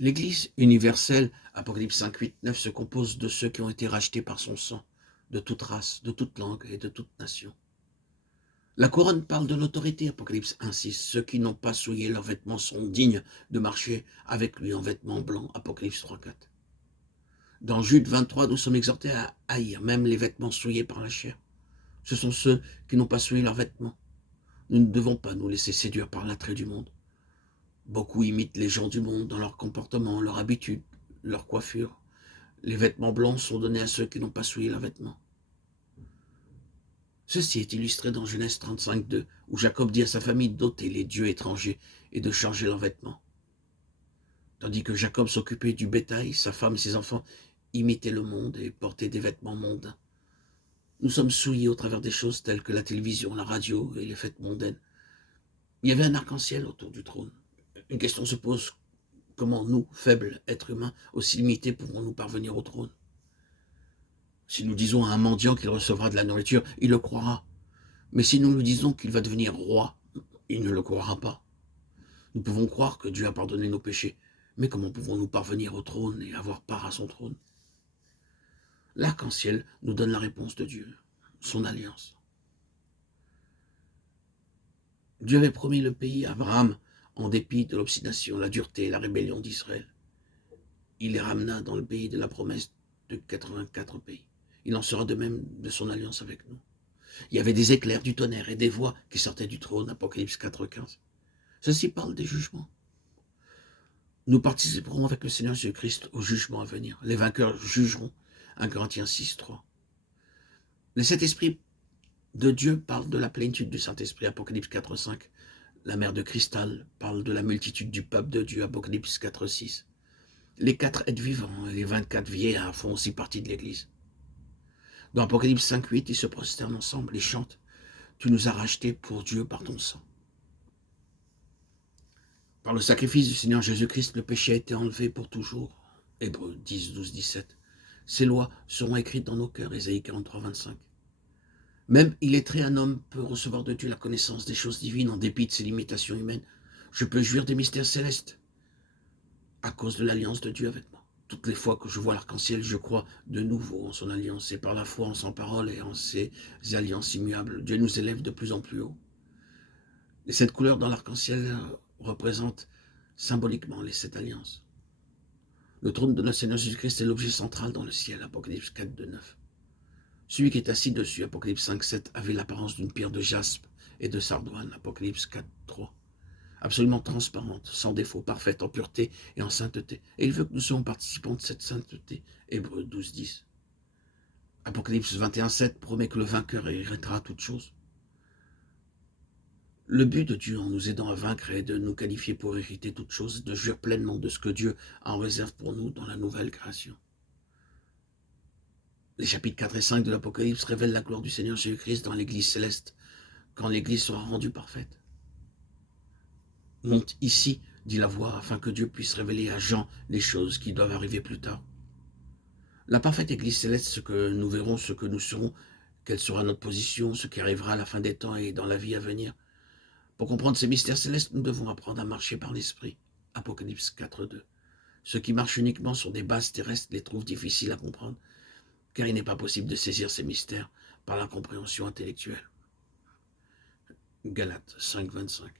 L'Église universelle, Apocalypse 5, 8, 9, se compose de ceux qui ont été rachetés par son sang, de toute race, de toute langue et de toute nation. La couronne parle de l'autorité, Apocalypse 1, 6. Ceux qui n'ont pas souillé leurs vêtements sont dignes de marcher avec lui en vêtements blancs, Apocalypse 3, 4. Dans Jude 23, nous sommes exhortés à haïr même les vêtements souillés par la chair. Ce sont ceux qui n'ont pas souillé leurs vêtements. Nous ne devons pas nous laisser séduire par l'attrait du monde. Beaucoup imitent les gens du monde dans leur comportement, leur habitude, leur coiffure. Les vêtements blancs sont donnés à ceux qui n'ont pas souillé leurs vêtements. Ceci est illustré dans Genèse 35, 2, où Jacob dit à sa famille d'ôter les dieux étrangers et de changer leurs vêtements. Tandis que Jacob s'occupait du bétail, sa femme et ses enfants imitaient le monde et portaient des vêtements mondains. Nous sommes souillés au travers des choses telles que la télévision, la radio et les fêtes mondaines. Il y avait un arc-en-ciel autour du trône. Une question se pose, comment nous, faibles êtres humains, aussi limités, pouvons-nous parvenir au trône? Si nous disons à un mendiant qu'il recevra de la nourriture, il le croira. Mais si nous lui disons qu'il va devenir roi, il ne le croira pas. Nous pouvons croire que Dieu a pardonné nos péchés, mais comment pouvons-nous parvenir au trône et avoir part à son trône? L'arc-en-ciel nous donne la réponse de Dieu, son alliance. Dieu avait promis le pays à Abraham en dépit de l'obstination, la dureté et la rébellion d'Israël. Il les ramena dans le pays de la promesse de 84 pays. Il en sera de même de son alliance avec nous. Il y avait des éclairs, du tonnerre et des voix qui sortaient du trône, Apocalypse 4, 15. Ceci parle des jugements. Nous participerons avec le Seigneur Jésus-Christ au jugement à venir. Les vainqueurs jugeront, 1 Corinthiens 6, 3. Les sept esprits de Dieu parlent de la plénitude du Saint-Esprit, Apocalypse 4, 5. La mer de cristal parle de la multitude du peuple de Dieu, Apocalypse 4, 6. Les 4 êtres vivants et les 24 vieillards font aussi partie de l'Église. Dans Apocalypse 5, 8, ils se prosternent ensemble et chantent « Tu nous as rachetés pour Dieu par ton sang ». Par le sacrifice du Seigneur Jésus-Christ, le péché a été enlevé pour toujours. Hébreux 10, 12, 17. Ces lois seront écrites dans nos cœurs, Ésaïe 43, 25. Même illettré, un homme peut recevoir de Dieu la connaissance des choses divines en dépit de ses limitations humaines. Je peux jouir des mystères célestes à cause de l'alliance de Dieu avec moi. Toutes les fois que je vois l'arc-en-ciel, je crois de nouveau en son alliance et par la foi en son parole et en ses alliances immuables. Dieu nous élève de plus en plus haut. Les 7 couleurs dans l'arc-en-ciel représentent symboliquement les 7 alliances. Le trône de notre Seigneur Jésus-Christ est l'objet central dans le ciel, Apocalypse 4, 2, 9. Celui qui est assis dessus, Apocalypse 5, 7, avait l'apparence d'une pierre de jaspe et de sardoine, Apocalypse 4, 3. Absolument transparente, sans défaut, parfaite, en pureté et en sainteté. Et il veut que nous soyons participants de cette sainteté. Hébreux 12, 10. Apocalypse 21, 7 promet que le vainqueur héritera toutes choses. Le but de Dieu en nous aidant à vaincre est de nous qualifier pour hériter toutes choses, de jouir pleinement de ce que Dieu a en réserve pour nous dans la nouvelle création. Les chapitres 4 et 5 de l'Apocalypse révèlent la gloire du Seigneur Jésus-Christ dans l'Église céleste, quand l'Église sera rendue parfaite. Monte ici, dit la voix, afin que Dieu puisse révéler à Jean les choses qui doivent arriver plus tard. La parfaite Église céleste, ce que nous verrons, ce que nous serons, quelle sera notre position, ce qui arrivera à la fin des temps et dans la vie à venir. Pour comprendre ces mystères célestes, nous devons apprendre à marcher par l'Esprit. Apocalypse 4, 2. Ceux qui marchent uniquement sur des bases terrestres les trouvent difficiles à comprendre, car il n'est pas possible de saisir ces mystères par la compréhension intellectuelle. Galates 5, 25.